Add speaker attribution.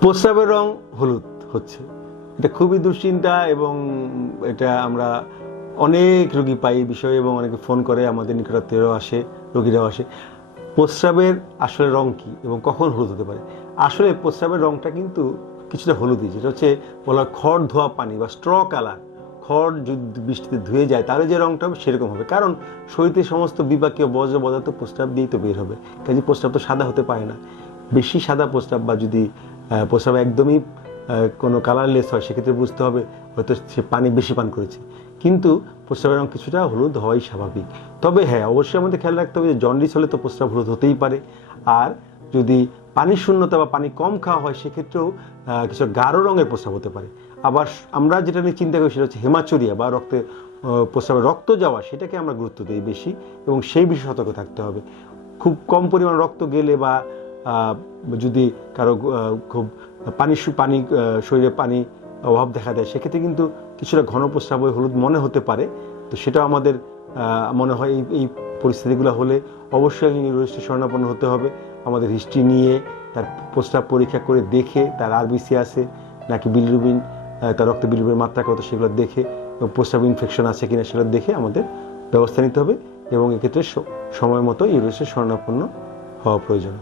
Speaker 1: প্রস্রাবের রং হলুদ হচ্ছে। এটা খুবই দুশ্চিন্তা এবং এটা আমরা অনেক রোগী পাই বিষয়ে এবং অনেকে ফোন করে, আমাদের নিকটাত্মীয়রাও আসে, রোগীরাও আসে। প্রস্রাবের আসলে রং কি এবং কখন হলুদ হতে পারে? আসলে প্রস্রাবের রংটা কিন্তু কিছুটা হলুদই, যেটা হচ্ছে বলা খড় ধোয়া পানি বা স্ট্র কালার। খড় যদি বৃষ্টিতে ধুয়ে যায়, তাহলে যে রংটা হবে সেরকম হবে। কারণ শরীরে সমস্ত বিপাকীয় বজ্র পদার্থ প্রস্রাব দিয়েই তো বের হবে। কাজে প্রস্রাব তো সাদা হতে পারে না। বেশি সাদা প্রস্রাব বা যদি প্রস্রাব একদমই কোনো কালারলেস হয়, সেক্ষেত্রে বুঝতে হবে হয়তো সে পানি বেশি পান করেছে। কিন্তু প্রস্রাবের রং কিছুটা হলুদ হওয়াই স্বাভাবিক। তবে হ্যাঁ অবশ্যই আমাদের খেয়াল রাখতে হবে যে জন্ডিস হলে তো প্রস্রাব হলুদ হতেই পারে। আর যদি পানি শূন্যতা বা পানি কম খাওয়া হয়, সেক্ষেত্রেও কিছু গাঢ় রঙের প্রস্রাব হতে পারে। আবার আমরা যেটা নিয়ে চিন্তা করি সেটা হচ্ছে হেমাচুরিয়া বা রক্তে প্রস্রাবে রক্ত যাওয়া, সেটাকে আমরা গুরুত্ব দিই বেশি এবং সেই বিষয়ে সতর্ক থাকতে হবে। খুব কম পরিমাণ রক্ত গেলে বা যদি কারও খুব পানি পানি শরীরে পানি অভাব দেখা দেয়, সেক্ষেত্রে কিন্তু কিছুটা ঘন প্রস্রাব হলুদ মনে হতে পারে। তো সেটাও আমাদের মনে হয় এই এই পরিস্থিতিগুলো হলে অবশ্যই একজন নিউরোলজিস্টের শরণাপন্ন হতে হবে। আমাদের হিস্ট্রি নিয়ে, তার প্রস্রাব পরীক্ষা করে দেখে, তার আরবিসি আছে নাকি বিলিরুবিন তার রক্ত বিলিরুবিনের মাত্রা কত সেগুলো দেখে প্রস্রাব ইনফেকশন আছে কিনা সেগুলো দেখে আমাদের ব্যবস্থা নিতে হবে এবং এক্ষেত্রে সময় মতো ইউরোলজিস্টের শরণাপন্ন হওয়া প্রয়োজন।